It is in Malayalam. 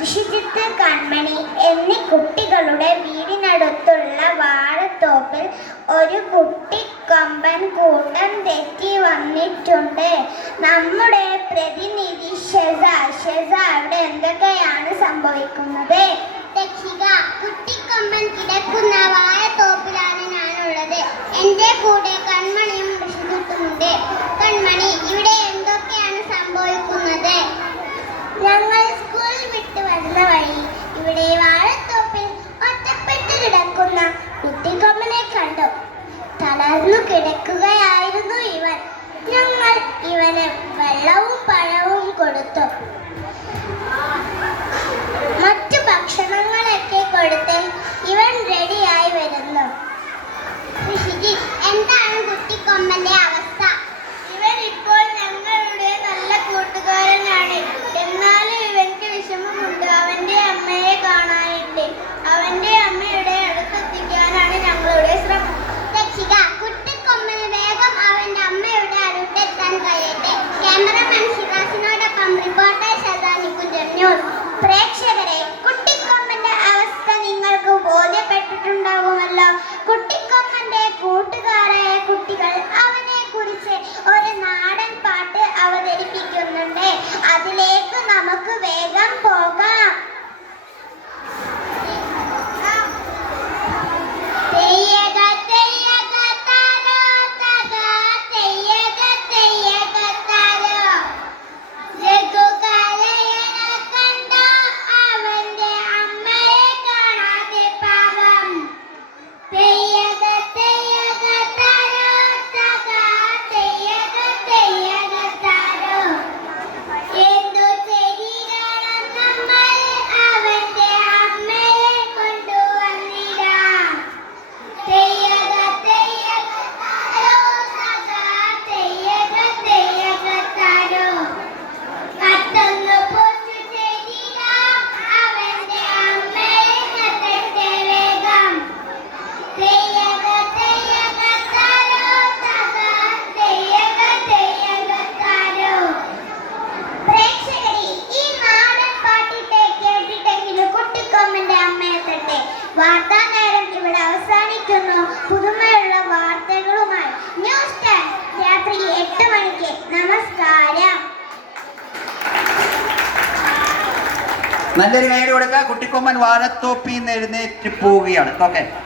വിശുചിത്ര കൺമണി എന്നീ കുട്ടികളുടെ വീടിനടുത്തുള്ള വാഴത്തോപ്പിൽ ഒരു കുട്ടി കൊമ്പൻ കൂട്ടം തെറ്റി വന്നിട്ടുണ്ട്. നമ്മുടെ പ്രതിനിധി ഷെസ ഷെസ അവിടെ എന്തൊക്കെയാണ് സംഭവിക്കുന്നത്? രക്ഷിക വിട്ടു വരുന്ന വഴി. ഇവിടെ വാഴ ക്യാമറമാൻ ശിവാസിനോടൊപ്പം റിപ്പോർട്ടർ ശതാനികുഞ്ചൻ ന്യൂസ് പ്രേക്ഷ തമ്മയത്തട്ടെ വാർത്താ നേരം ഇവിടെ അവസാനിക്കുന്നു. പുതുമയുള്ള വാർത്തകളുമായി ന്യൂസ് ടെൻ രാത്രി എട്ട് മണിക്ക്. നമസ്കാരം. നല്ലൊരു കൈയ്യടി കൊടുക്കുക. കുട്ടിക്കൊമ്മൻ വാനത്തോപ്പിന്ന് എഴുന്നേറ്റ് പോവുകയാണ്. ഓക്കെ.